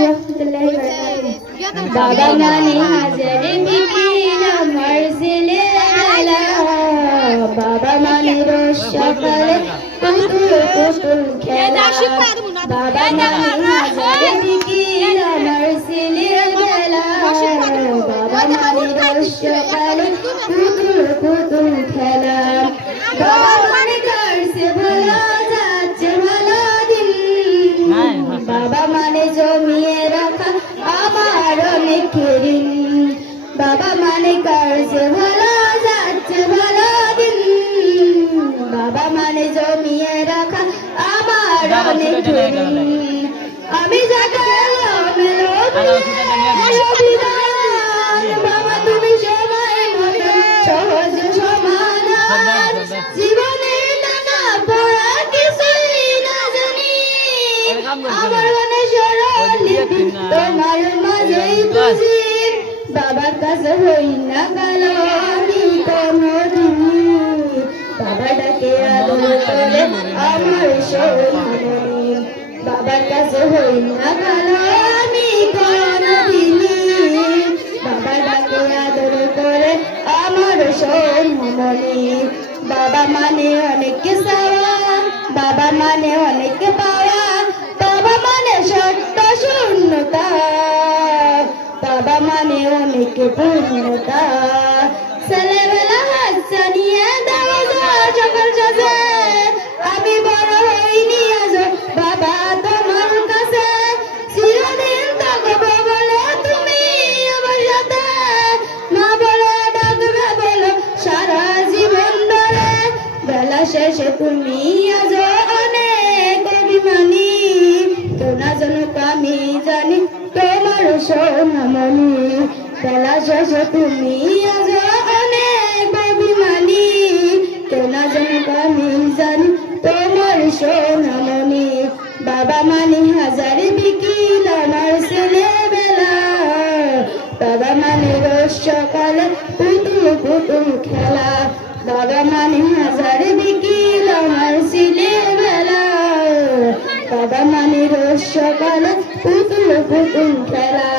রহমতুল্লাহি ওয়া বারাকাতুহু। বাবা মানে হাজারে বিকিল আমার ছেলেবেলা, বাবা মানে রোজ সকালে পুতুল পুতুল খেলা, বাবা মানে হাজারে বিকিল আমার ছেলেবেলা, বাবা মানে রোজ সকালে পুতুল পুতুল খেলা, বাবা মানে করছে ভালো যাচ্ছে ভালো দিন, বাবা মানে জমিয়ে রাখা আমার অনেক ঋণ, বাবা মানে করছে ভালো যাচ্ছে ভালো দিন, বাবা মানে জমিয়ে রাখা আমার অনেক ঋণ, আমি যাকে বাবা তুমি সময় মতো সহজ সমাধান, জীবনে টাকা পড়া কিছুই না জানি, আমার মনে সরল লিপি তোমার মাঝেই বুঝি, বাবার কাছে হই না কালো আমি কোনদিন, বাবা ডাকে আদর করে আমার সোনামণি, বাবার কাছে হই না কালো আমি কোনদিন, বাবা ডাকে আদর করে আমার সোনামণি, বাবা মানে অনেক চাওয়া, বাবা মানে অনেক পাওয়া, বাবা মানে সত্য শূন্যতা, বাবা মানে অনেক পূর্ণতা, ছেলেবেলা হাত চালিয়ে দাও সকাল সাজে, আমি বড় হইনি আজ বাবা তোমার কাছে, চিরদিন থাকবো বলে তুমি আমার সাথে, না বলে ডাকবে বলো সারা জীবন ধরে, বেলা শেষে তুমি আজ অনেক অভিমানী, তো না জানুক আমি জানি তোমার সোনামণি, বেলা শেষে তুমি আজ অনেক অভিমানী, তো না জানুক আমি জানি তোমার সোনামণি, বাবা মানে হাজার বিকিল আমার ছেলেবেলা, বাবা মানে রোজ সকালে পুতুল পুতুল খেলা, বাবা মানে হাজার বিকিল আমার ছেলেবেলা, বাবা মানে রোজ সকালে পুতুল পুতুল খেলা।